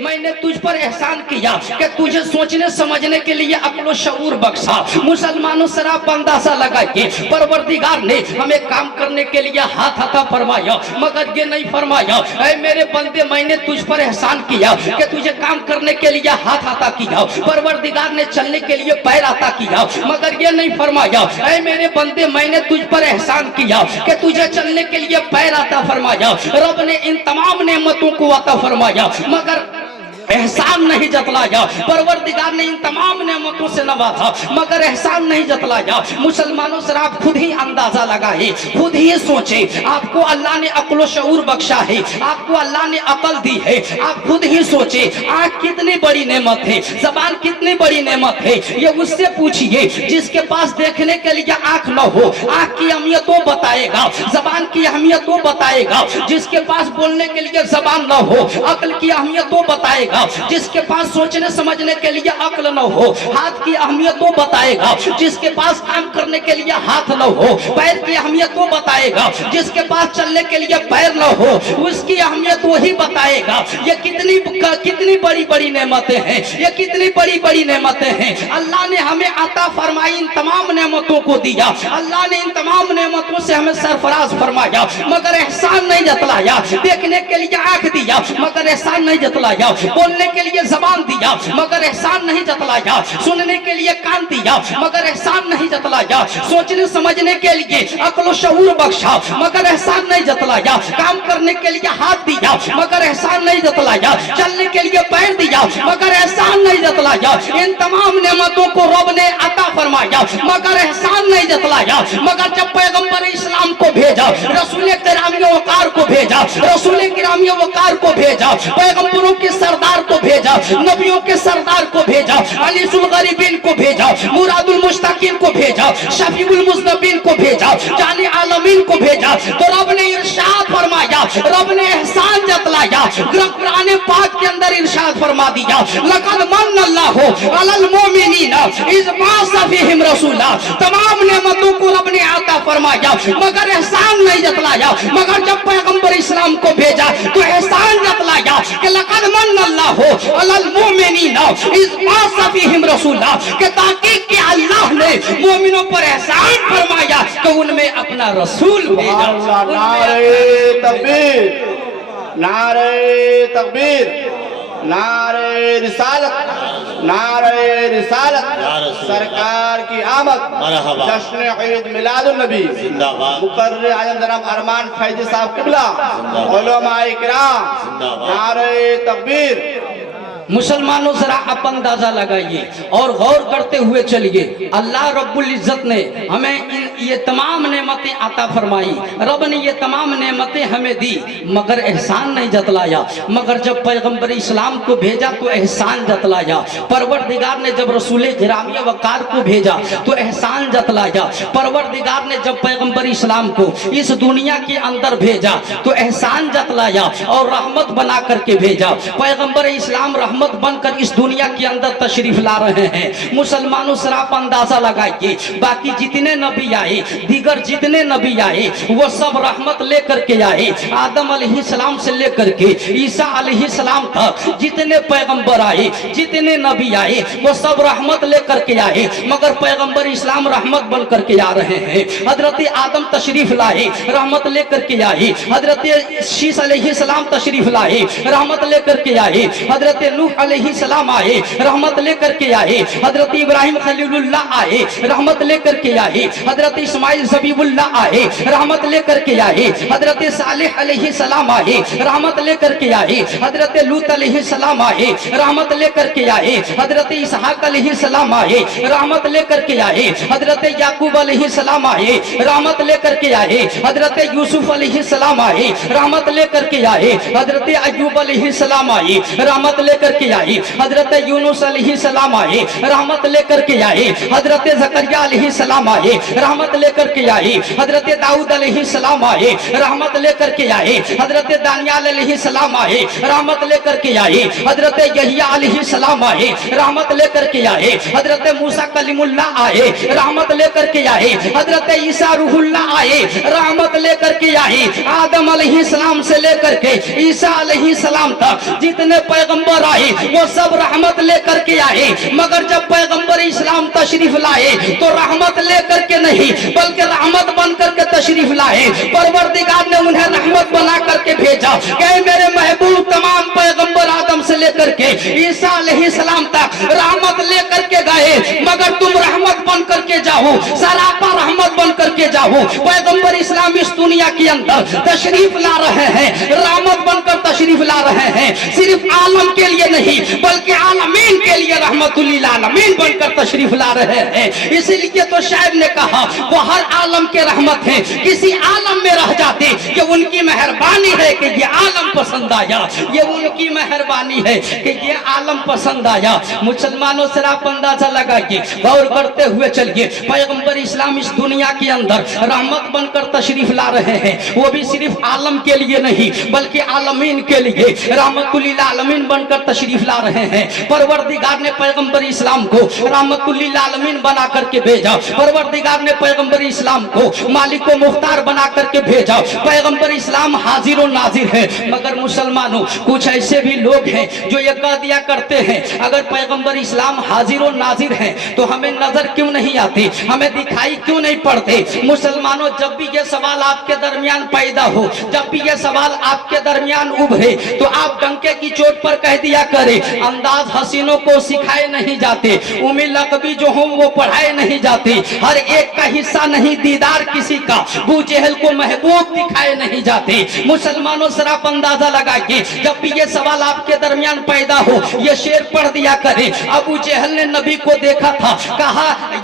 मैंने तुझ पर एहसान किया कि तुझे सोचने समझने के लिए अक्ल शऊर बख्शा। मुसलमानों शराब अंदाजा लगाइए, परवरदिगार ने हमें काम करने के लिए हाथ अता फरमाया, मगर ये नहीं फरमाया ऐ मेरे बंदे मैंने तुझ पर एहसान किया कि तुझे काम करने के लिए हाथ अता किया, परवरदिगार ने चलने के लिए पैर अता किया, मगर ये नहीं फरमाया ऐ मेरे बंदे मैंने तुझ पर एहसान किया कि तुझे चलने के लिए पैर अता फरमाया। रब ने इन तमाम नेमतों को अता फरमाया मगर एहसान नहीं जतलाया। परवरदिगार ने इन तमाम नेमतों से नवाजा मगर एहसान नहीं जतलाया। मुसलमानों से आप खुद ही अंदाजा लगाए, खुद ही सोचे, आपको अल्लाह ने अक्ल शऊर बख्शा है, आपको अल्लाह ने अकल दी है, आप खुद ही सोचे आँख कितनी बड़ी नेमत है, जबान कितनी बड़ी नेमत है। ये उससे पूछिए जिसके पास देखने के लिए आँख न हो, आँख की अहमियत वो बताएगा, जबान की अहमियत वो बताएगा। जिसके पास बोलने के लिए जबान न हो, अकल की अहमियत वो बताएगा। जिसके पास सोचने समझने के लिए अक्ल न हो, हाथ की अहमियत वो बताएगा। जिसके पास काम करने के लिए हाथ न हो, पैर की अहमियत वो बताएगा। जिसके पास चलने के लिए पैर न हो, उसकी अहमियत वही बताएगा। ये कितनी बड़ी बड़ी नेमतें हैं, ये कितनी बड़ी बड़ी नेमतें हैं। अल्लाह ने हमें अता फरमाई, इन तमाम नेमतों को दिया। अल्लाह ने इन तमाम नेमतों से हमें सरफराज फरमाया मगर एहसान नहीं जतलाया। देखने के लिए आंख दिया मगर एहसान नहीं जतलाया। बोलने के लिए जबान दिया मगर एहसान नहीं जतलाया। सुनने के लिए कान दिया मगर एहसान नहीं जतलाया। सोचने समझने के लिए अक्ल शऊर बख्शा मगर एहसान नहीं जतलाया। काम करने के लिए हाथ दिया मगर एहसान नहीं जतलाया। चलने के लिए पैर दिया मगर एहसान नहीं जतलाया। इन तमाम नेमतों को रब ने अता फरमाया मगर एहसान नहीं जतलाया। मगर जब पैगंबर इस्लाम को भेजा, रसूल किरामी वकार को भेजा, रसूल किरामी वकार को भेजा, पैगंबरों के सरदार को भेजा, नबियों के सरदार को भेजा, अलीसुल गरीबीन को भेजा, मुरादुल मुश्ताकीन को भेजा, शफीउल मुज़नबीन को भेजा, जाने आलमीन को भेजा, तो रब ने इरशाद फरमाया, रब ने एहसान जतलाया। कुरान पाक के अंदर इरशाद फरमा दिया, लक़द मन्नल्लाहु अलल मुमिनीना इज़ बअसा फ़ीहिम रसूला। तमाम नेमतों को रब ने अता फरमाया मगर एहसान नहीं जतलाया। मगर जब पैगंबर इस्लाम को भेजा तो एहसान जतलाया कि लक़द मन्नल्लाहु अलल मुमिनीना इज़ बअसा फ़ीहिम रसूला, कि ताकि कि अल्लाह ने मोमिनों पर एहसान फरमाया कि उनमें अपना रसूल भेजा। नारे तकबीर, नारे तकबीर, नारे रिसालत, नारे रिसालत, सरकार की आमद, जश्न ईद मिलादुन नबी, मुकर्रर आजम जनाब अरमान फैजी साहब किबला, उलमाए किराम, नारे तकबीर। मुसलमानों जरा आप अंदाजा लगाइए और गौर करते हुए चलिए। अल्लाह रब्बुल इज्जत ने हमें ये तमाम नेमतें अता फरमाई, रब ने ये तमाम नेमतें हमें दी मगर एहसान नहीं जतलाया। मगर जब पैगंबर इस्लाम को भेजा तो एहसान जतलाया। परवरदिगार ने जब रसूल गिरामी वकार को भेजा तो एहसान जतलाया। परवरदिगार ने जब पैगंबर इस्लाम को इस दुनिया के अंदर भेजा तो एहसान जतलाया और रहमत बना करके भेजा। पैगंबर इस्लाम रहमत बनकर इस दुनिया के अंदर तशरीफ ला रहे हैं। मुसलमानों से आप अंदाजा लगाइए, बाकी जितने नबी आए, दीगर जितने नबी आए वो सब रहमत लेकर के आए। आदम अलैहिस्सलाम से लेकर के ईसा अलैहिस्सलाम तक जितने पैगंबर आए, जितने नबी आए वो सब रहमत लेकर के आए। मगर पैगंबर इस्लाम रहमत बन करके आ रहे हैं। हजरत आदम तशरीफ लाए, रहमत लेकर के आए। हजरत शीस अलैहिस्सलाम तशरीफ लाए, रहमत लेकर के आए। हजरत नूह अलैहिस्सलाम आए, रहमत लेकर के आए। हजरत इब्राहिम खलीलुल्लाह आए, रहमत लेकर के आए। हजरत इस्माइल ज़बीहुल्लाह आए, रहमत लेकर के आए। हजरत सालेह अलैहिस्सलाम आए, रहमत लेकर के आए। हजरत लूत अलैहिस्सलाम आए, रहमत लेकर के आए। हजरत इसहाक अलैहिस्सलाम आए, रहमत लेकर के आए। हजरत याकूब अलैहिस्सलाम आए, रहमत लेकर के आए। हजरत यूसुफ अलैहिस्सलाम आए, रहमत लेकर के आए। हजरत अय्यूब अलैहिस्सलाम आए, रहमत लेकर के आए। हजरत यूनुस अलैहिस्सलाम आए, रहमत लेकर के आए। हजरत ज़करिया अलैहिस्सलाम आए, रहमत रहमत लेकर के आए। हजरत दाऊद अलैहिस्सलाम आए, रहमत लेकर के आए। हजरत दानियाल अलैहिस्सलाम आए, रहमत लेकर के आए। हजरत यहिया अलैहिस्सलाम आए, रहमत लेकर के आए। हजरत मूसा कलीमुल्लाह आए, रहमत लेकर के आए। हजरत ईसा रूहुल्लाह आए, रहमत लेकर के आए। आदम अलैहिस्सलाम से लेकर के ईसा अलैहिस्सलाम तक जितने पैगंबर आए वो सब रहमत लेकर के आए। मगर जब पैगंबर इस्लाम तशरीफ लाए तो रहमत लेकर के नहीं बल्कि रहमत बन करके तशरीफ लाए। परवरदिगार ने उन्हें रहमत बना करके भेजा कि मेरे महबूब तमाम पैगंबर आदम से लेकर के ईसा अलैहिस्सलाम तक रहमत लेकर के गए, मगर तुम रहमत बन करके जाओ, सरापा रहमत बन करके जाओ। पैगंबर इस्लाम इस दुनिया के अंदर तशरीफ ला रहे हैं, रहमत बनकर तशरीफ ला रहे हैं। सिर्फ आलम के लिए नहीं बल्कि आलमीन के लिए रहमतुल लिल आलमीन बनकर तशरीफ ला रहे हैं। इसीलिए तो शायद ने कहा वो हर आलम के रहमत है, किसी आलम में रह जाते ये उनकी मेहरबानी है कि ये आलम पसंद आया, ये उनकी मेहरबानी है कि ये आलम पसंद आया। मुसलमानों से आप अंदाजा लगाइए, गौर करते हुए चलिए। पैगंबर इस्लाम इस दुनिया के अंदर रहमत बनकर तशरीफ ला रहे हैं, वो भी सिर्फ आलम के लिए नहीं बल्कि आलमीन के लिए रहमतुल लिल आलमीन बनकर तशरीफ ला रहे हैं। परवरदिगार ने पैगंबर इस्लाम को रहमतुल लिल आलमीन बना करके भेजा। परवरदिगार ने पैगंबर इस्लाम को मालिक व मुख्तार बना करके भेजा। पैगंबर इस्लाम हाजिर और नाजिर है। मगर मुसलमानों कुछ ऐसे भी लोग हैं जो ये कह दिया करते हैं अगर पैगंबर इस्लाम हाजिर और नाजिर हैं तो हमें नजर क्यों नहीं आती, हमें दिखाई क्यों नहीं पड़ते। मुसलमानों जब भी ये सवाल आपके दरमियान पैदा हो, जब भी ये सवाल आपके दरमियान उभरे तो आप डंके की चोट पर कह दिया करे अंदाज हसीनों को सिखाए नहीं जाते, उम्मीद लकबी जो हो वो पढ़ाए नहीं जाते, हर एक का हिस्सा नहीं दीदार किसी का, अबू जहल को महबूब दिखाए नहीं जाते। मुसलमानों से आप अंदाजा लगाइए जब भी ये सवाल आपके दरमियान पैदा हो ये शेर पढ़ दिया करे अबू जहल ने नबी को देखा था,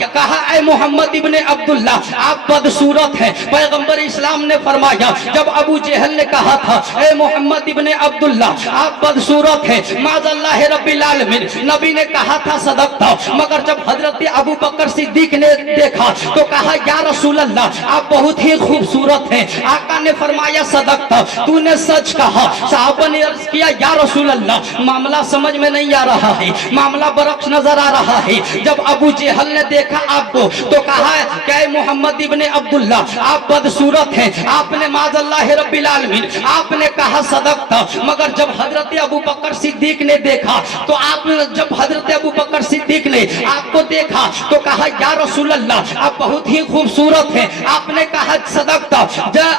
कहा ऐ मोहम्मद इब्ने अब्दुल्ला आप बदसूरत हैं। पैगंबर इस्लाम ने फरमाया जब अबू जहल ने कहा था ऐ मोहम्मद इब्ने अब्दुल्ला आप बदसूरत हैं माज़अल्लाह रब्बिल आलमीन, नबी ने कहा था सदकता। मगर जब हजरत अबू बकर सिद्दीक ने देखा तो कहा या रसूल अल्लाह आप बहुत ही खूबसूरत हैं। आका ने फरमाया सदकता, तूने सच कहा। साहबा ने अर्ज किया या रसूल अल्लाह मामला समझ में नहीं आ रहा है, मामला बरक्स नजर आ रहा है। जब अबू जहल ने देखा आपको तो कहा क्या मोहम्मद इब्ने अब्दुल्ला आप बदसूरत हैं, आपने माज़अल्लाह रब्बिल आलमीन आपने कहा सदकता। मगर जब हजरत अबू बकर सिद्दीक ने देखा तो आपने जब हजरत अबू बकर सिद्दीक ने आपको देखा तो कहा या रसूल अल्लाह आप बहुत ही खूबसूरत हैं, आपने कहा सदकता।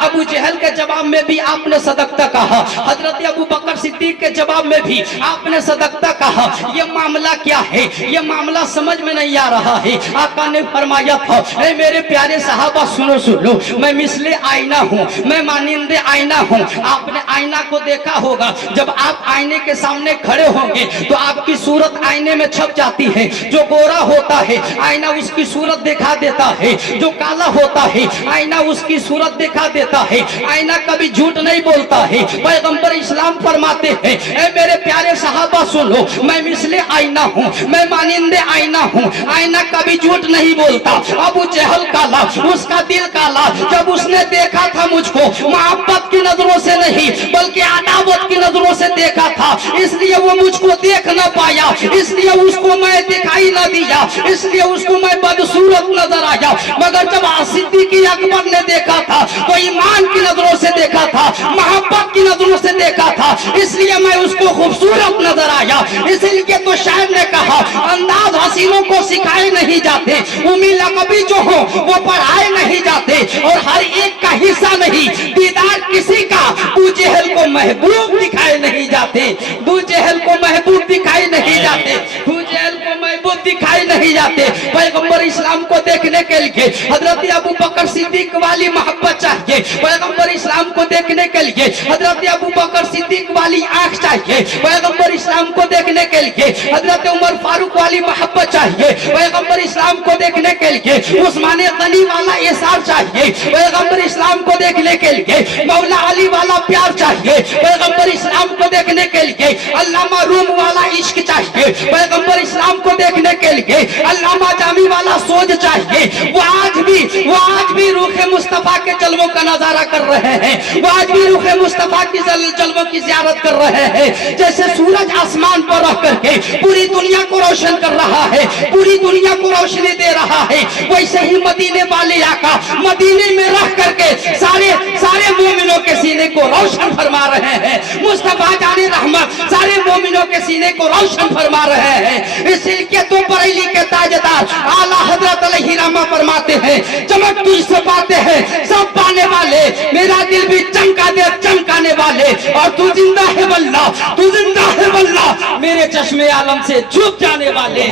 अबू जहल के जवाब में भी आपने सदकता कहा, हजरत अबू बकर सिद्दीक के जवाब में भी आपने सदकता कहा। ये मामला क्या है, ये मामला समझ में नहीं आ रहा है। आका ने फरमाया था ऐ मेरे प्यारे सहाबा सुनो सुनो, मैं मिसले आईना हूँ, मैं मानिंदे आईना हूँ। आपने आईना को देखा होगा, जब आप आईने के सामने खड़े होंगे तो आपकी सूरत आईने में छप जाती है। जो गोरा होता है आईना उसकी सूरत दिखा देता है, जो काला होता है आईना उसकी सूरत दिखा देता है। आईना कभी झूठ नहीं बोलता है। पैगंबर इस्लाम फरमाते हैं ऐ मेरे प्यारे सहाबा सुनो, मैं मिसले आईना हूँ, मैं मानिंदे आईना हूँ, आईना कभी झूठ नहीं बोलता। अबू जहल काला, उसका दिल काला। जब उसने देखा था मुझको मोहब्बत की नजरों से नहीं बल्कि अदावत की नजरों से देखा था, इसलिए वो मुझको देख न पाया, इसलिए उसको मैं दिखाई न दिया, इसलिए उसको मैं बदसूरत नजर आया। मगर जब सिद्दीक़ अकबर ने देखा था तो ईमान की नजरों से देखा था, मोहब्बत की नजरों से देखा था, इसलिए मैं उसको खूबसूरत नजर आया। इसलिए तो शायर ने कहा अंदाज हसीनों को सिखाए नहीं जाते, उम्मीद लकबी जो हो वो पढ़ाए नहीं जाते, और हर एक का हिस्सा नहीं दीदार किसी का अबू जहल को महबूब दिखाए नहीं जाते, अबू जहल को महबूब दिखाई नहीं जाते, अबू जहल को महबूब दिखाई नहीं जाते। पैगंबर इस्लाम को देखने के लिए हजरत अबू बकर सिद्दीक वाली मोहब्बत चाहिए, पैगंबर इस्लाम को देखने के लिए हजरत अबू बकर सिद्दीक वाली आंख चाहिए, पैगंबर इस्लाम को देखने के लिए हजरत उमर फारूक वाली मोहब्बत चाहिए, पैगंबर इस्लाम को देखने के लिए उस्मान गनी वाला एसार चाहिए, पैगंबर इस्लाम को देखने के लिए मौला अली वाला प्यार चाहिए, पैगंबर इस्लाम को देखने के लिए अल्लामा रूम वाला इश्क चाहिए, पैगंबर इस्लाम को देखने के लिए अल्लामा जामी वाला सोच चाहिए। वो आज भी वो आज भी रूह मुस्तफा के जलवों का नजारा कर रहे हैं, वो आज भी रूह मुस्तफा की जलवों की ज़ियारत कर रहे हैं। जैसे सूरज आसमान पर रह करके पूरी दुनिया को रोशन कर रहा है, पूरी दुनिया को रोशनी दे रहा है, वैसे ही मदीने वाले आका मदीने में रह करके सारे सारे मोमिनों के सीने को रोशन फरमा रहे हैं। मुस्तफा जाने रहमत सारे मोमिनों के सीने को रोशन फरमा रहे हैं। इस सिलके तो बरेली के ताजदार आला हजरत अलैहिर्रहमा फरमाते हैं, चमक तुझसे पाते हैं सब पाने वाले, मेरा दिल भी चमका दे चमकाने वाले, और तू जिंदा है वल्लाह, तू जिंदा है वल्लाह, मेरे चश्मे आलम से छुप जाने वाले,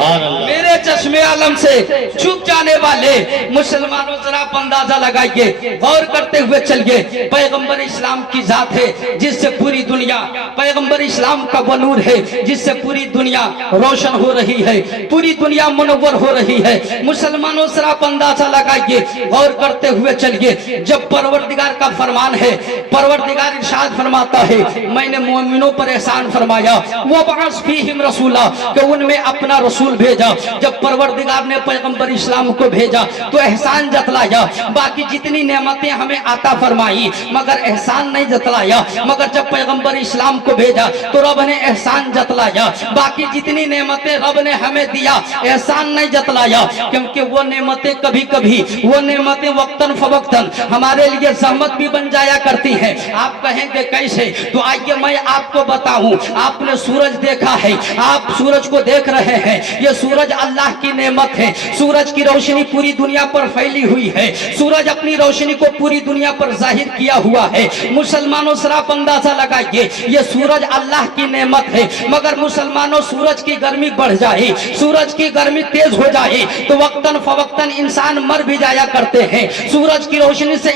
मेरे चश्मे आलम से छुप जाने वाले। मुसलमानों जरा अंदाजा लगाइए, गौर करते हुए चलिए। पैगंबर इस्लाम की जात है जिससे पूरी दुनिया, पैगंबर इस्लाम का वो नूर है जिससे पूरी दुनिया रोशन हो रही है, पूरी दुनिया मुनव्वर हो रही है। मुसलमानों जरा अंदाजा लगाइए, गौर करते हुए चलिए। जब परवरदिगार का फरमान है, परवरदिगार इरशाद फरमाता है, मैंने मोमिनों पर एहसान फरमाया, वो बअस फीहिम रसूला, कि उनमें अपना रसूल भेजा। जब परवरदिगार ने पैगंबर इस्लाम को भेजा तो एहसान जतलाया, बाकी जितनी नेमतें हमें आता फरमाई मगर एहसान नहीं जतलाया। मगर जब पैगंबर इस्लाम को भेजा तो रब ने एहसान जतलाया, बाकी जितनी नेमतें रब ने हमें दिया एहसान नहीं जतलाया, क्योंकि वो नेमतें कभी कभी, वो नेमतें वक्तन फवक्तन हमारे लिए ज़हमत भी बन जाया करती हैं। आप कहेंगे कैसे? तो आइए मैं आपको बताऊं। आपने सूरज देखा है, आप सूरज को देख रहे हैं, ये सूरज अल्लाह की नेमत है। सूरज की रोशनी पूरी दुनिया पर फैली हुई है, सूरज अपनी रोशनी को पूरी दुनिया पर जाहिर किया हुआ है। मुसलमानों सराप अंदाजा लगाइए, ये सूरज अल्लाह की नेमत है, मगर मुसलमानों सूरज की गर्मी बढ़ जाए, सूरज की गर्मी तेज हो जाए तो वक्तन फवक्तन इंसान मर भी जाया करते हैं। सूरज की रोशनी से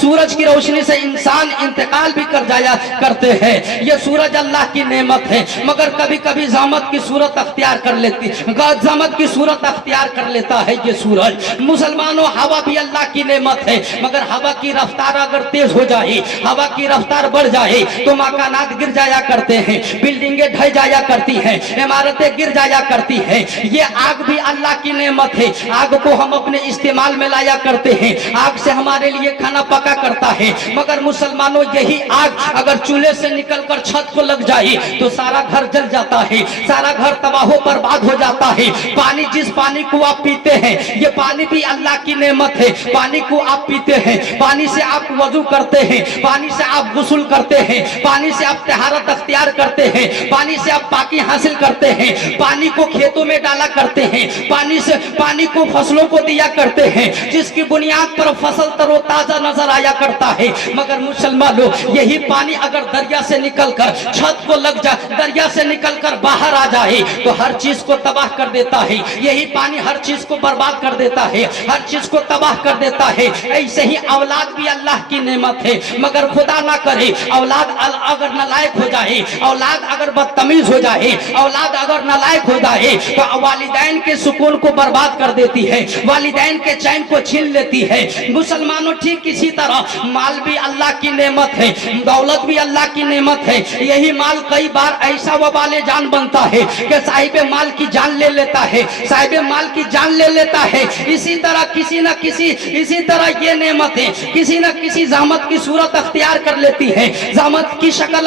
सूरज की रोशनी से इंसान इंतकाल भी कर जाया करते हैं। ये सूरज अल्लाह की नेमत है, मगर कभी कभी ज़हमत की सूरत अख्तियार कर लेती, ज़हमत की सूरत अख्तियार कर लेता है ये सूरज। मुसलमानों हवा भी अल्लाह की नेमत है, मगर हवा की रफ्तार अगर तेज हो जाए, हवा की रफ्तार बढ़ जाए तो मकानात गिर जाया करते हैं, बिल्डिंगें ढह जाया करती हैं, इमारतें गिर जाया करती हैं। ये आग भी अल्लाह की नेमत है, आग को हम अपने इस्तेमाल में लाया करते हैं, आग से हमारे लिए खाना पका करता है। मगर मुसलमानों यही आग अगर चूल्हे से निकलकर छत को लग जाए तो सारा घर जल जाता है, सारा घर तबाह बर्बाद हो जाता है। पानी, जिस पानी को आप पीते हैं, ये पानी भी अल्लाह की नेमत है। पानी को आप पीते हैं, पानी से आप वजू करते हैं, पानी से आप गुस्ल करते हैं, पानी से आप तहारत अख्तियार करते हैं, पानी से आप पाकी हासिल करते हैं, पानी को खेतों में डाला करते हैं, पानी को फसलों को दिया करते हैं, जिसकी बुनियाद पर फसल तरोताजा नजर आया करता है। मगर मुसलमानों यही पानी अगर दरिया से निकलकर छत को लग जाए, दरिया से निकलकर बाहर आ जाए तो हर चीज को तबाह कर देता है। यही पानी हर चीज को बर्बाद कर देता है, हर चीज को तबाह कर देता है। ऐसे ही औलाद भी अल्लाह की नेमत है, मगर खुदा ना करे औलाद अगर नालायक हो जाए, औलाद अगर बदतमीज हो जाए, औलाद अगर नालायक हो जाए तो वालिदैन के सुकून को बर्बाद कर देती है, वालिदैन के चैन को छीन लेती है। मुसलमानों ठीक इसी तरह माल भी अल्लाह की नेमत है, दौलत भी अल्लाह की नेमत है। यही माल कई बार ऐसा वबाले जान बनता है कि साहिब माल की जान ले लेता है, साहिब माल की जान ले लेता है। इसी तरह किसी न किसी, इसी तरह ये नेमतें किसी न किसी ज़हमत की सूरत अख्तियार कर लेती है, ज़हमत की शक्ल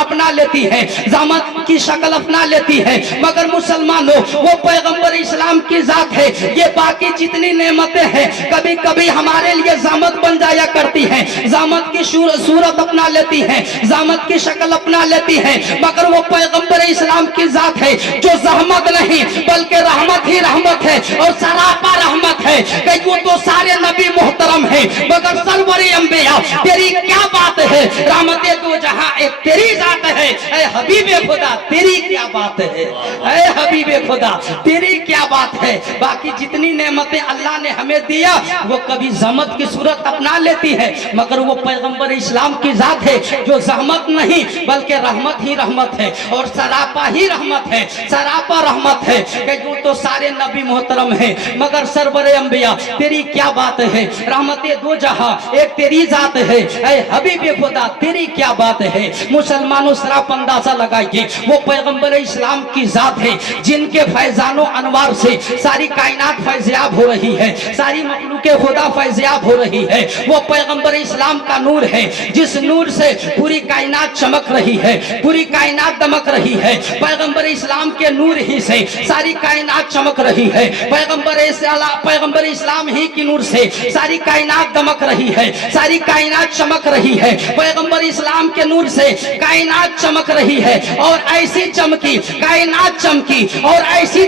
अपना लेती है, ज़हमत की शक्ल अपना लेती है। मगर मुसलमानों वो पैगंबर इस्लाम की जात है, ये बाकी जितनी नेमतें हैं कभी कभी हमारे लिए ज़हमत बन जाया करती हैं, ज़हमत की सूरत अपना लेती हैं, ज़हमत की शक्ल अपना लेती हैं। मगर वो पैगंबर इस्लाम की जात है जो ज़हमत नहीं बल्कि रहमत ही रहमत है और सरापा रहमत है। कि यूं तो सारे नबी मुहतरम है, मगर सरवरे अंबिया तेरी क्या बात है, रहमते दो जहां एक तेरी जात है। ऐ हबीबे खुदा तेरी क्या बात है, ऐ हबीबे खुदा तेरी क्या बात है। बाकी जितनी नेमतें अल्लाह ने हमें दिया वो कभी ज़हमत की सूरत अपना लेती है, मगर वो पैगंबर इस्लाम की जात है जो ज़हमत नहीं बल्कि रहमत ही रहमत है और सरापा ही रहमत है, सरापा रहमत है। कि यूं तो सारे नबी मोहतरम हैं, मगर सरवरे अंबिया तेरी क्या बात है, रहमत रहमते दो जहां एक तेरी जात है, ऐ हबीबे खुदा तेरी क्या बात है। मुसलमानों सरा अंदाजा लगाइए, वो पैगंबर इस्लाम की जात है जिनके फैजानो अनवार से सारी कायनात फैज़याब हो रही है, सारी मखलूके खुदा फैज़याब हो रही है। वो पैगंबर इस्लाम का नूर है जिस नूर से पूरी कायनात चमक रही है, पूरी कायनात दमक रही है। पैगंबर इस्लाम के नूर ही से सारी कायनात चमक रही है। पैगंबर इस्लाम ही की नूर से सारी कायनात दमक रही है, सारी कायनात चमक रही है। पैगंबर इस्लाम के नूर से कायनात चमक रही है और ऐसी चमकी कायनात चमकी और ऐसी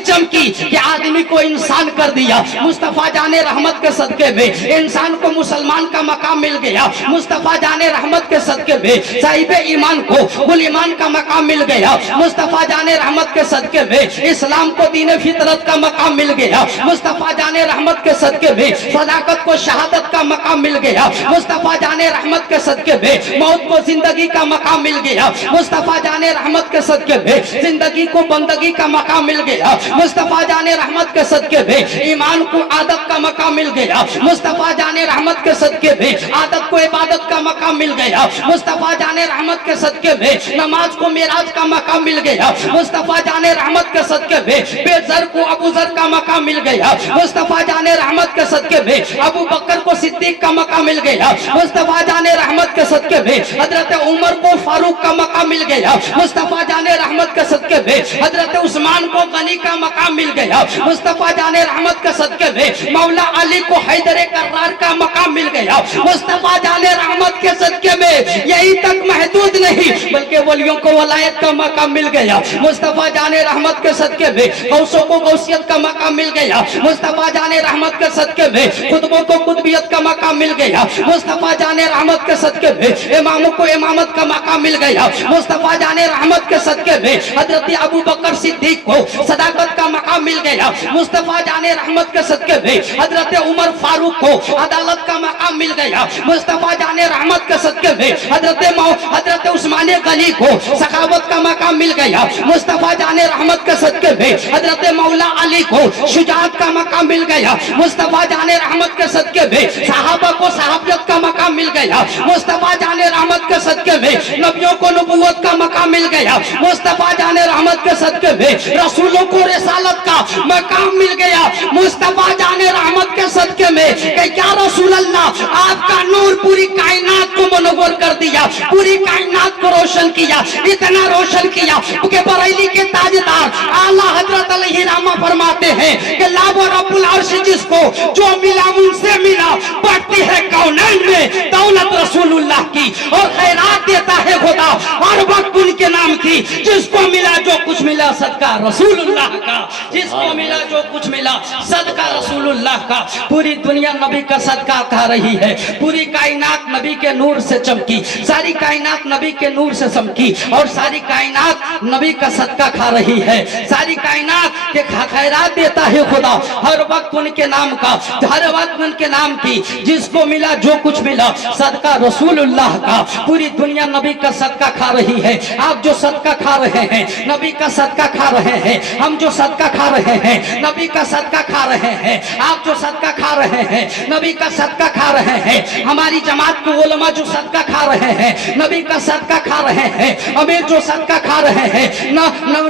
चमकी कि आदमी को इंसान कर दिया। मुस्तफा जाने रहमत के सदके में इंसान को मुसलमान का मकाम मिल गया। मुस्तफा जाने रहमत के सदके में साहिबे ईमान को गुल ईमान का मकाम मिल गया। मुस्तफा जाने रहमत के सदके में इस्लाम को दीन फितरत का मकाम मिल गया। मुस्तफा जाने रहमत के सदके में सदाकत को शहादत का मकाम मिल गया। मुस्तफा जाने रहमत के सदके में मौत को जिंदगी का मकाम मिल गया। मुस्तफा जाने रहमत के सदके में जिंदगी को बंदगी का मकाम मिल गया। मुस्तफा जाने रहमत के सदके में ईमान को आदत का मकाम मिल गया। मुस्तफा जाने रहमत के सदके में आदत को इबादत का मकाम मिल गया। मुस्तफा जाने रहमत के सदके में नमाज को मेराज का मकाम मिल गया। मुस्तफा जाने रहमत के सदके में बेजर को अबू जर का मकाम मिल गया। मुस्तफा जाने रहमत के सदके में अबू बकर को सिद्दीक का मकाम मिल गया। मुस्तफा जाने रहमत के सदके में हजरत उमर को फारूक का मकाम मिल गया। मुस्तफा जाने रहमत के सदके में हजरत उस्मान को गनी का मकाम मिल गया। मुस्तफा जाने रहमत के सदके में मौला अली को हैदर कर्रार का मकाम मिल गया। मुस्तफा जाने रहमत के सदके में यही तक महदूद नहीं बल्कि वलियों को वलायत का मकाम मिल गया। मुस्तफा जाने रहमत के सदके में गौसों को गौसियत का मकाम मिल गया। मुस्तफा जाने रहमत के सदके में खुतबों को कुतबियत का मकाम मिल गया। मुस्तफा जाने रहमत के सदके में इमामों को इमामत का मकाम मिल गया। मुस्तफा जाने रहमत के सदके में हजरत अबू बकर सिद्दीक को सदाकत का मकाम मिल गया। मुस्तफा जाने रहमत के सदके में हजरत उमर फारूक को अदालत का मकाम मिल गया। मुस्तफा जाने रहमत के सदके में हजरत उस्मान गनी को सखावत का मकाम मिल गया। मुस्तफा जाने रहमत के सदके में हजरत मौला अली को शुजाअत का मकाम मिल गया। मुस्तफा जाने रहमत के सदके में सहाबा को सहाबियत का मकाम मिल गया। मुस्तफा जाने रहमत के सदके में नबियों को नबुवत का मकाम मिल गया। मुस्तफा जाने रहमत के सदके में रसूलों को रिसालत का मकाम मिल गया। मुस्तफा जाने रहमत के सदके में कि क्या रसूल अल्लाह आपका नूर पूरी कायनात को मनोवर कर दिया, पूरी कायनात को रोशन किया, इतना रोशन किया कि बरेली के ताजदार आला हजरत अलैहिर्रहमा फरमाते हैं कि लाबो रब्बुल अर्श जिसको जो मिला उनसे मिला, बढ़ती है कौनैन में दौलत रसूलुल्लाह की और खैरात देता है खुदा हर वक्त उनके नाम की। जिसको मिला जो कुछ मिला सदका रसूलुल्लाह का, जिसको मिला जो कुछ मिला सदका रसूलुल्लाह का। पूरी दुनिया नबी का सदका खा रही है, पूरी कायनात नबी के नूर से चमकी, सारी कायनात नबी के नूर से चमकी और सारी कायनात नबी का सदका खा रही है। सारी कायनात के खैरात देता है खुदा हर वक्त उनके नाम का, हर वक्त उनके नाम की। जिसको मिला जो कुछ मिला सदका रसूलुल्लाह का। पूरी दुनिया नबी का सदका खा रही है। आप जो सदका खा रहे हैं नबी का सदका खा रहे हैं, हम जो सदका खा रहे हैं नबी का सदका खा रहे हैं। आप जो सदका खा रहे हैं नबी का सदका खा रहे हैं। हमारी जमात के उलमा जो सदका खा रहे हैं नबी का सदका खा रहे हैं। अमीर जो सदका खा रहे हैं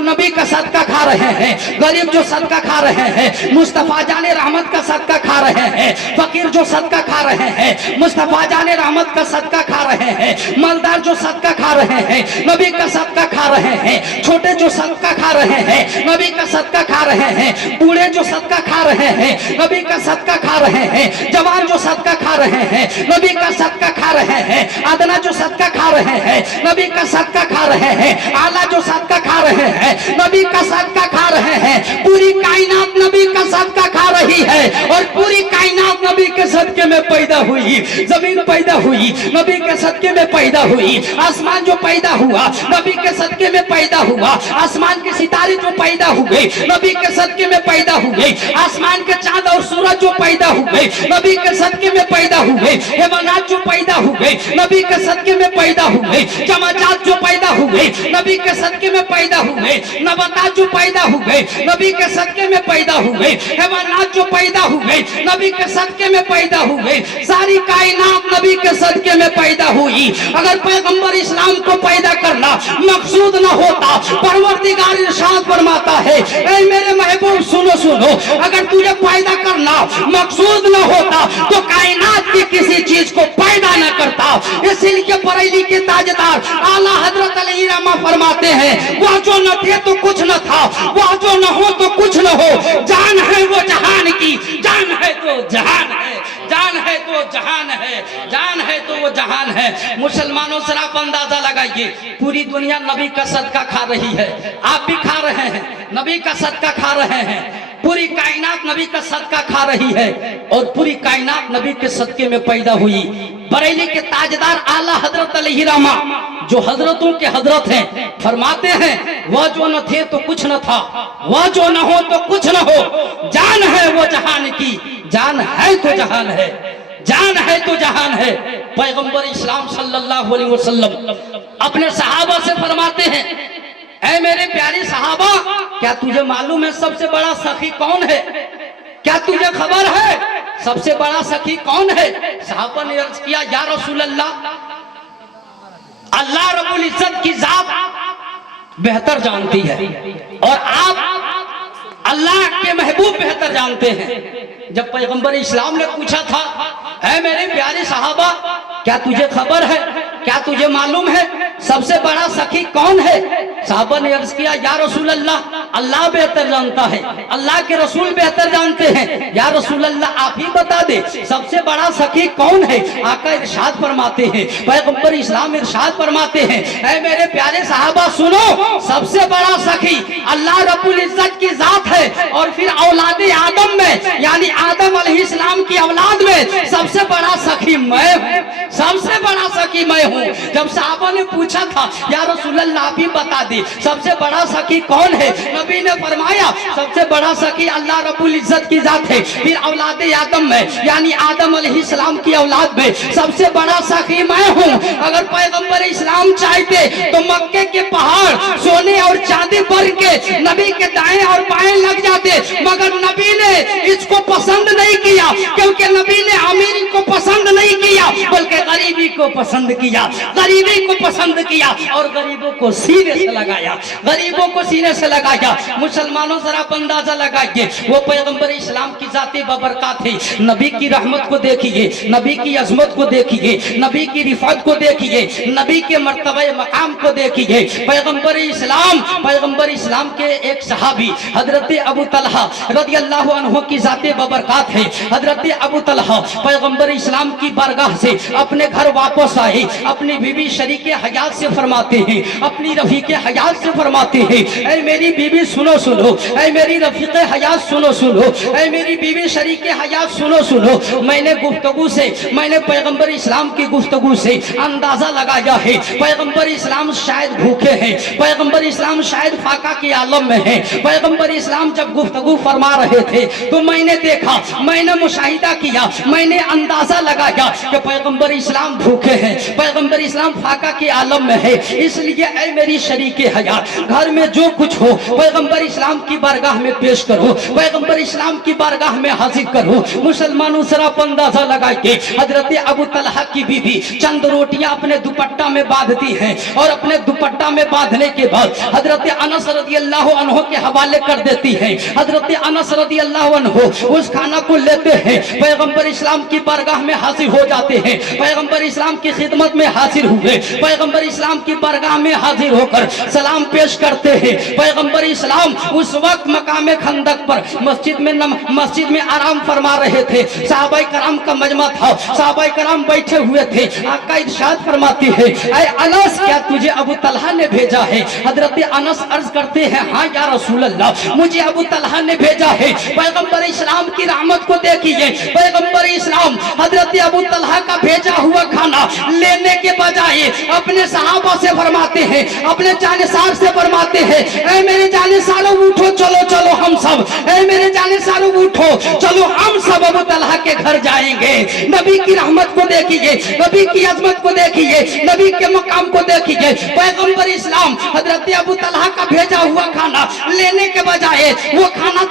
नबी का सदका खा रहे हैं। गरीब जो सदका खा रहे हैं मुस्तफा जाने रहमत का सदका खा रहे हैं। फकीर जो सदका खा रहे हैं मुस्तफा जाने रहमत का सदका खा रहे हैं। मालदार जो सदका खा रहे हैं नबी का सदका खा रहे हैं। छोटे जो सदका खा रहे हैं नबी का सदका खा रहे हैं। बूढ़े जो सदका खा रहे हैं नबी का सदका खा रहे हैं। जवान जो सदका खा रहे हैं नबी का सदका खा रहे हैं। अदना जो सदका खा रहे हैं नबी का सदका खा रहे हैं। आला जो सदका खा रहे हैं नबी का सदका खा रहे हैं। पूरी कायनात नबी का सदका खा रही है और पूरी कायनात नबी के सदके में पैदा पैदा हुई, जमीन पैदा हुई, नबी के सदके में पैदा हुई, आसमान जो पैदा हुआ नबी के सदके में पैदा हुआ, आसमान के सितारे जो पैदा हुए नबी के सदके में पैदा हुए, आसमान के चांद और सूरज जो पैदा हुए नबी के सदके में पैदा हुए, हैवानात जो पैदा हुए नबी के सदके में पैदा हुए, जमाजात जो पैदा हुए नबी के सदके में पैदा हुए, नबातात जो पैदा हुए नबी के सदके में पैदा हुए, हैवानात जो पैदा हुए नबी के सदके में पैदा हुए, सारी कायनात नबी के सदके में पैदा हुई। अगर पैगंबर इस्लाम को पैदा करना मकसूद न होता, परवरदिगार इरशाद फरमाता है, ऐ मेरे महबूब सुनो सुनो, अगर तुझे पैदा करना मकसूद न होता तो कायनात की किसी चीज को पैदा न करता। इसीलिए बरेली के ताजदार आला हजरत अली रमा फरमाते हैं, वह जो न थे तो कुछ न था, वह जो न हो तो कुछ न हो, जान है वो जहान की, जान है तो जहान है, जान है तो जहान है, जान है तो वो जहान है। मुसलमानों से आप अंदाजा लगाइए, पूरी दुनिया नबी का सदका खा रही है, आप भी खा रहे हैं, नबी का सदका खा रहे हैं, पूरी कायनात नबी का सदका खा रही है और पूरी कायनात नबी के सदके में पैदा हुई। बरेली के ताजदार आला हजरत अलैहि रहमा जो हजरतों के हजरत हैं, फरमाते हैं, वह जो न थे तो कुछ न था, वह जो न हो तो कुछ न हो, जान है वो जहान की, जान है तो जहान है, जान है तो जहान है। पैगंबर इस्लाम सल्लल्लाहु अलैहि वसल्लम अपने सहाबा से फरमाते हैं, ऐ मेरे प्यारे सहाबा, क्या तुझे मालूम है सबसे बड़ा सखी कौन है? क्या तुझे खबर है सबसे बड़ा सखी कौन है? सहाबा ने अर्ज किया, या रसूल अल्लाह, अल्लाह रब्बुल इज्जत की जात बेहतर जानती है और आप अल्लाह के महबूब बेहतर जानते हैं। जब पैगंबर इस्लाम ने पूछा था, ऐ मेरे प्यारे सहाबा, क्या तुझे खबर है, क्या तुझे मालूम है सबसे बड़ा सखी कौन है? साहबा ने अर्ज किया, या रसूल अल्लाह, अल्लाह बेहतर जानता है, अल्लाह के रसूल बेहतर जानते हैं, या रसूल अल्लाह आप ही बता दे सबसे बड़ा सखी कौन है? आका इरशाद फरमाते हैं, पैगंबर इस्लाम इरशाद फरमाते हैं, ऐ मेरे प्यारे सहाबा सुनो, सबसे बड़ा सखी अल्लाह रब्बुल इज्जत की जात है और फिर औलादे आदम में, यानी आदम अलैहिस्सलाम की औलाद में सबसे बड़ा सखी मैं हूँ, सबसे बड़ा सखी मैं हूँ। जब सहाबा ने पूछा था, या रसूल अल्लाह आप ही बता दे सबसे बड़ा सखी कौन है? नबी ने फरमाया, सबसे बड़ा सखी अल्लाह रब्बुल इज्जत की जात है, फिर औलादे आदम में, यानी आदम अलैहिस्सलाम की औलाद में सबसे बड़ा सखी मैं हूँ। अगर पैगंबर इस्लाम चाहते तो मक्के के पहाड़ सोने और चांदी भर के नबी के दाएं और बाएं लग जाते, मगर नबी ने इसको पसंद नहीं किया, क्योंकि नबी ने अमीरी को पसंद नहीं किया बल्कि गरीबी को पसंद किया, गरीबी को पसंद किया और गरीबों को सीने से लगाया, गरीबों को सीने से लगाया। मुसलमानों जरा अंदाजा लगाइए, वो पैगंबर इस्लाम की जाती बबरकत थी। नबी की रहमत को देखिए, नबी की अजमत को देखिए, नबी की रिफत को देखिए, नबी के मर्तबे मकाम को देखिए। पैगंबर इस्लाम के एक सहाबी हजरत अबू तलहा रदियल्लाहु अन्हु की जाते बबरकत है। हजरत अबू तलहा पैगंबर इस्लाम की बारगाह से अपने घर वापस आए, अपनी बीबी शरीके हयात से फरमाते हैं, अपनी रफीके हयात से फरमाते हैं, ऐ मेरी बीबी सुनो सुनो, ऐ मेरी रफीके हयात सुनो सुनो, ऐ मेरी बीबी शरीके हयात सुनो सुनो, मैंने गुफ्तगू से, मैंने पैगंबर इस्लाम की गुफ्तगू से अंदाजा लगाया है, पैगंबर इस्लाम शायद भूखे हैं, पैगंबर इस्लाम शायद फाका के आलम में है। पैगंबर इस्लाम जब गुफ्तगू फरमा रहे थे तो मैंने देखा, मैंने मुशाहिदा किया, मैंने अंदाजा लगाया कि पैगंबर इस्लाम भूखे हैं, पैगंबर इस्लाम फाका के आलम में है। इसलिए ऐ मेरी शरीके हयात, घर में जो कुछ हो पैगंबर इस्लाम की बारगाह में पेश करो, पैगंबर इस्लाम की बारगाह में हाजिर करो। मुसलमानों जरा अंदाजा लगाइए, हजरत अबू तलहा की बीबी चंद रोटियां अपने दुपट्टा में बांधती हैं और अपने दुपट्टा में बांधने के बाद हजरत अनस रदियल्लाहु अन्हु के हवाले कर देती है। हजरत अनस रदियल्लाहु अन्हु उस खाना को लेते हैं, पैगंबर इस्लाम की बारगाह में हाजिर हो जाते हैं। पैगंबर पैगंबर इस्लाम की खिदमत में हाजिर हुए। पैगंबर इस्लाम की बरगाह में हाजिर होकर सलाम पेश करते हैं। पैगंबर इस्लाम उस वक्त मकाम खंदक पर मस्जिद में आराम फरमा रहे थे। सहाबाए कराम का मजमा था, सहाबाए कराम बैठे हुए थे। आका इरशाद फरमाती है, ऐ अनस, क्या तुझे अबू तलहा ने भेजा है? हजरत अनस अर्ज करते हैं, हाँ या रसूल अल्लाह, मुझे अबू तलहा ने भेजा है। पैगंबर इस्लाम की रहमत को देखिए, पैगंबर इस्लाम हजरत अबू तलहा का भेजा हुआ खाना लेने के बजाय अपने सहाबा से फरमाते हैं, अपने जानिसार से फरमाते हैं, ऐ मेरे जानिसारों उठो, चलो चलो हम सब, ऐ मेरे जानिसारों उठो, चलो हम सब अबू तलहा के घर जाएंगे। नबी की रहमत को देखिए, नबी की अजमत को देखिए, नबी के मकाम को देखिए। पैगंबर इस्लाम हजरत अबू तलहा का भेजा हुआ खाना लेने के बजाय, वो खाना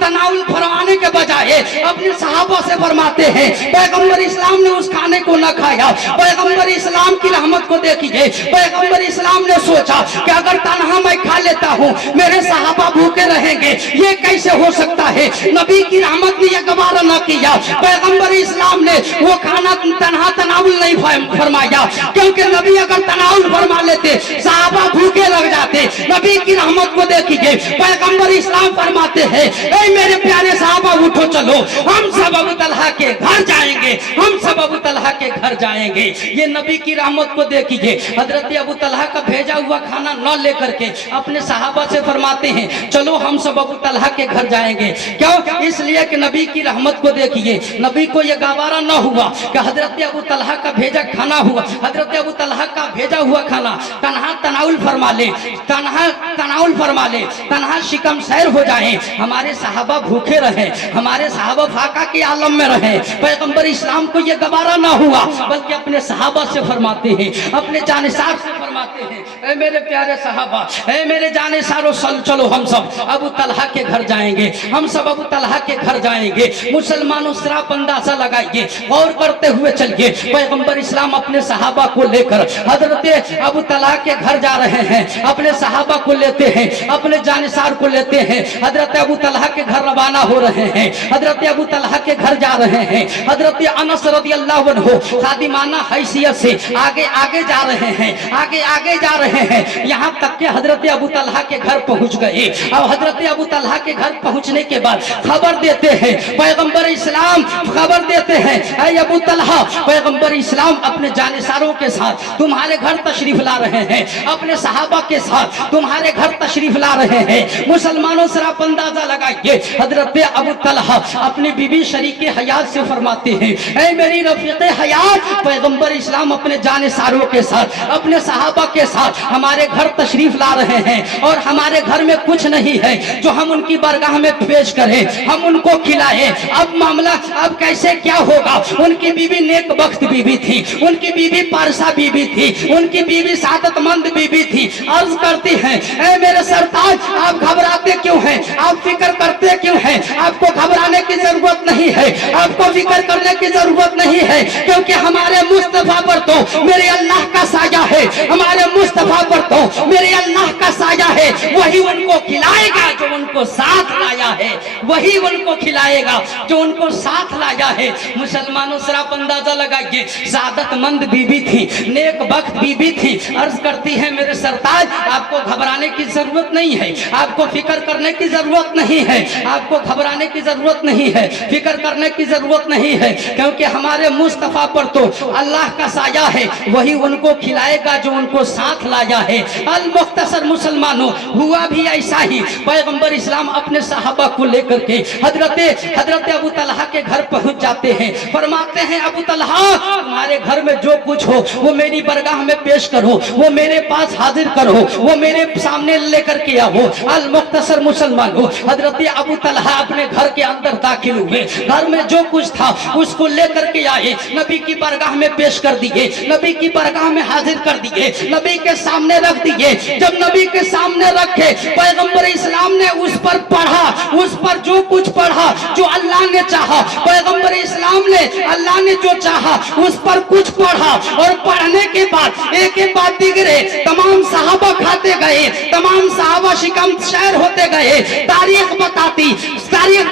तनाउल फरमाने के बजाय अपने सहाबा से फरमाते हैं। पैगंबर इस्लाम ने उस खाने को न खाया। पैगंबर इस्लाम की रहमत को देखिए, पैगंबर इस्लाम ने सोचा कि अगर तन्हा मैं खा लेता हूँ, मेरे सहाबा भूखे रहेंगे, ये कैसे हो सकता है? नबी की रहमत ने यह गवारा न किया। पैगंबर इस्लाम ने वो खाना तन्हा तनाउल नहीं फरमाया, क्योंकि नबी अगर तनाउल फरमा लेते, सहाबा भूखे लग जाते। नबी की रहमत को देखिए, पैगंबर इस्लाम फरमाते हैं, ऐ मेरे प्यारे सहाबा उठो, चलो हम सब अबू तलहा के घर जाएंगे, हम सब अबू तलहा के घर जाएंगे। ये नबी की रहमत को देखिए, हजरत अबू तलहा का भेजा हुआ खाना न लेकर के अपने सहाबा से फरमाते हैं, चलो हम सब अबू तलहा के घर जाएंगे। क्यों? इसलिए कि नबी की रहमत को देखिए, नबी को यह गवारा न हुआ कि हजरत अबू तलहा का भेजा खाना हुआ, हजरत अबू तलहा का भेजा हुआ खाना तन्हा तनाउल फरमा ले, तन्हा तनाउल फरमा ले, तन्हा शिकम सैर हो जाए, हमारे सहाबा भूखे रहे, हमारे सहाबा फाका के आलम में रहे। पैगंबर इस्लाम को यह गवारा ना हुआ, बल्कि अपने सहाबा से फरमाते हैं, अपने जानिसार से फरमाते हैं, ऐ मेरे प्यारे सहाबा, ऐ मेरे जानिसारों, चलो हम सब अबू तलहा के घर जाएंगे, हम सब अबू तलहा के घर जाएंगे। मुसलमानों सिर्फ अंदाजा लगाइए, गौर करते हुए चलिए। पैगंबर इस्लाम अपने सहाबा को लेकर हजरत अबू तलहा के घर जा रहे हैं, अपने सहाबा को लेते हैं, अपने जानिसार को लेते हैं, हजरत अबू तलहा के घर रवाना हो रहे हैं, हजरत अबू तलहा के घर जा रहे हैं। हजरत अनस रदियल्लाहु अन्हु खादिमाना हैसियत से आगे आगे जा रहे हैं, आगे आगे जा रहे हैं, यहाँ तक के हजरत अबू तलहा के घर पहुंच गए। अब हजरत अबू तलहा के घर पहुंचने के बाद खबर देते हैं, पैगंबर इस्लाम खबर देते हैं, ऐ अबू तलहा, पैगंबर इस्लाम अपने जानिसारों के साथ तुम्हारे घर तशरीफ ला रहे हैं, अपने सहाबा के साथ तुम्हारे घर तशरीफ ला रहे हैं। मुसलमानों से आप अंदाजा लगाइए, हजरत अबू तलहा अपनी बीबी शरीके हयात से फरमाते हैं, ऐ मेरी रफीके हयात, पैगंबर इस्लाम अपने जानिसारों के साथ, अपने सहाबा के साथ हमारे घर तशरीफ ला रहे हैं, और हमारे घर में कुछ नहीं है जो हम उनकी बरगाह में पेश करें, हम उनको खिलाएं। अब मामला अब कैसे क्या होगा? उनकी बीबी नेक बख्त बीबी थी, उनकी बीबी पारसा बीबी थी, उनकी बीबी सादतमंद बीबी थी। अर्ज करती हैं, ऐ मेरे सरताज, आप घबराते क्यों हैं? आप फिक्र करते क्यों हैं? आपको घबराने की जरूरत नहीं है, आपको फिक्र करने की जरूरत नहीं है, क्योंकि हमारे मुस्तफा पर तो मेरे अल्लाह का साया है, हमारे मुस्तफा पर तो मेरे अल्लाह का साया है। वही उनको खिलाएगा जो उनको साथ लाया है, वही उनको खिलाएगा जो उनको साथ लाया है। मुसलमानों से आप अंदाजा लगाइए, सादतमंद बीबी थी, नेक बख्त बीबी थी। अर्ज करती है, मेरे सरताज, आपको घबराने की जरूरत नहीं है, आपको फिक्र करने की जरूरत नहीं है, आपको घबराने की जरूरत नहीं है, फिक्र करने की जरूरत नहीं है, क्योंकि हमारे मुस्तफा पर तो अल्लाह का साया है, वही उनको खिलाएगा जो उनको साथ लाया है। अल मुख्तसर मुसलमानों, हुआ भी ऐसा ही। पैगंबर इस्लाम अपने सहाबा को लेकर के हजरत अबू तलहा के घर पहुंच जाते हैं, फरमाते हैं, अबू तलहा, तुम्हारे घर में जो कुछ हो वो मेरी बरगाह में पेश करो, वो मेरे पास हाजिर करो, वो मेरे सामने लेकर के आओ। अल मुख्तसर मुसलमानों, हजरत अबू तलहा अपने घर के अंदर दाखिल हुए, घर में जो कुछ था उसको लेकर के आए, नबी की बरगाह में पेश कर दिए, नबी की बरगाह में हाजिर कर दिए, नबी के सामने रख दिए। जब नबी के सामने रखे, पैगंबर इस्लाम ने उस पर पढ़ा, उस पर जो कुछ पढ़ा जो अल्लाह ने चाहा, पैगंबर इस्लाम ने अल्लाह ने जो चाहा उस पर कुछ पढ़ा, और पढ़ने के बाद एक एक बात दिगरे तमाम सहाबा खाते गए, तमाम सहाबा शिकम शहर होते गए। तारीख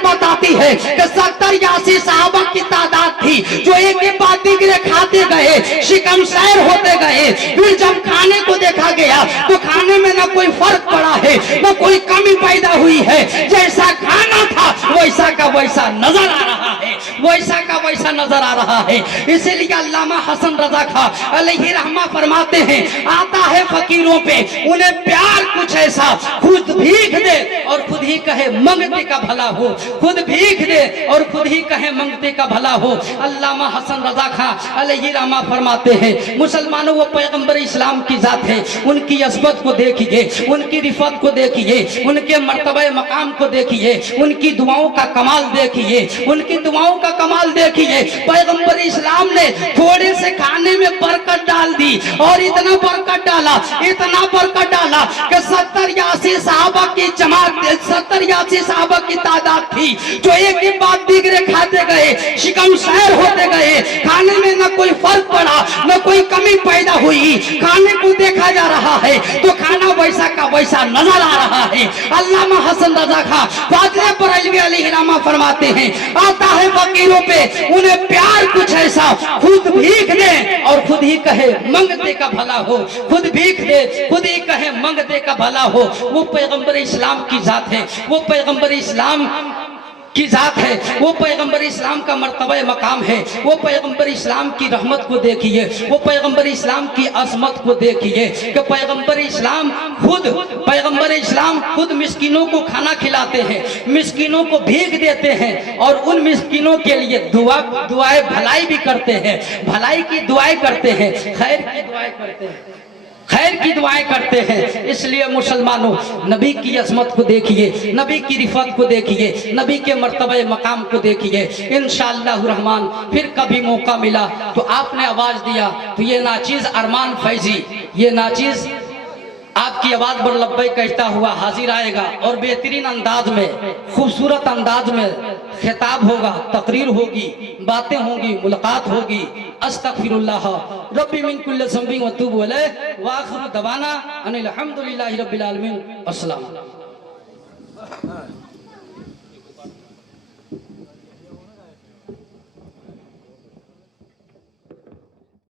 बताती है कि 70-80 सहाबा की तादाद थी जो एक के बाद दूसरे खाते गए, शिकम सैर होते गए। फिर जब खाने को देखा गया तो खाने में न कोई फर्क पड़ा है, न कोई कमी पैदा हुई है। जैसा खाना था वैसा का वैसा नजर आ रहा है, वैसा का वैसा नजर आ रहा है। इसीलिए अल्लामा हसन रजा खां अलैहि रहमा फरमाते हैं, आता है फकीरों पे उन्हें प्यार कुछ ऐसा, खुद भीख दे और खुद ही कहे मंगते का भला हो, खुद भीख दे और खुद ही कहे मंगते का भला हो। अल्लामा हसन रजा खां अलैहि रहमा फरमाते हैं, मुसलमानों वो पैगंबर इस्लाम की जात है, उनकी अज़मत को देखिए, उनकी रिफत को देखिए, उनके मर्तबे मकाम को देखिए, उनकी दुआओं का कमाल देखिए, उनकी दुआओं का कमाल देखिए। पैगंबर इस्लाम ने थोड़े से खाने में बरकत डाल दी और इतना बरकत डाला, इतना बरकत डाला कि 70-80 सहाबा की जमात, 70-80 सहाबा की तादाद थी जो एक के बाद दूसरे खाते गए, शिकम सैर होते गए। खाने में न कोई फर्क पड़ा, न कोई कमी पैदा हुई। खाने को देखा जा रहा है तो खाना वैसा का वैसा नजर आ रहा है। अल्लामा हसन रजा खां फातिह बरेलवी अलैहि रहमा फरमाते हैं, आता है फकीरों पे उन्हें प्यार कुछ ऐसा, खुद भीख दे और खुद ही कहे मंगते का भला हो, खुद भीख दे खुद ही कहे मंगते का भला हो। वो पैगंबर इस्लाम की जात है, वो पैगंबर इस्लाम की जात है, वो पैगंबर इस्लाम का मर्तबा मकाम है। वो पैगंबर इस्लाम की रहमत को देखिए, वो पैगंबर इस्लाम की अजमत को देखिए कि पैगंबर इस्लाम खुद मिस्कीनों को खाना खिलाते हैं, मिस्कीनों को भीख देते हैं और उन मिस्कीनों के लिए दुआएं भलाई भी करते हैं, भलाई की दुआएं करते हैं, खैर की दुआएं करते हैं, खैर की दुआएं करते हैं। इसलिए मुसलमानों, नबी की अज़मत को देखिए, नबी की रिफत को देखिए, नबी के मर्तबे मकाम को देखिए। इंशाअल्लाह रहमान फिर कभी मौका मिला तो आपने आवाज दिया तो ये नाचीज अरमान फैजी, ये नाचीज आपकी आवाज पर लब्बैक कहता हुआ हाजिर आएगा और बेहतरीन अंदाज में, खूबसूरत अंदाज में खिताब होगा, तकरीर होगी, बातें होंगी, मुलाकात होगी। अस्तगफिरुल्लाह रब्बी मिन कुल्लि ज़ंबिन व अतूबु अलैह व आखिरु दवाना अनिल हम्दुलिल्लाहि रब्बिल आलमीन। अस्सलाम।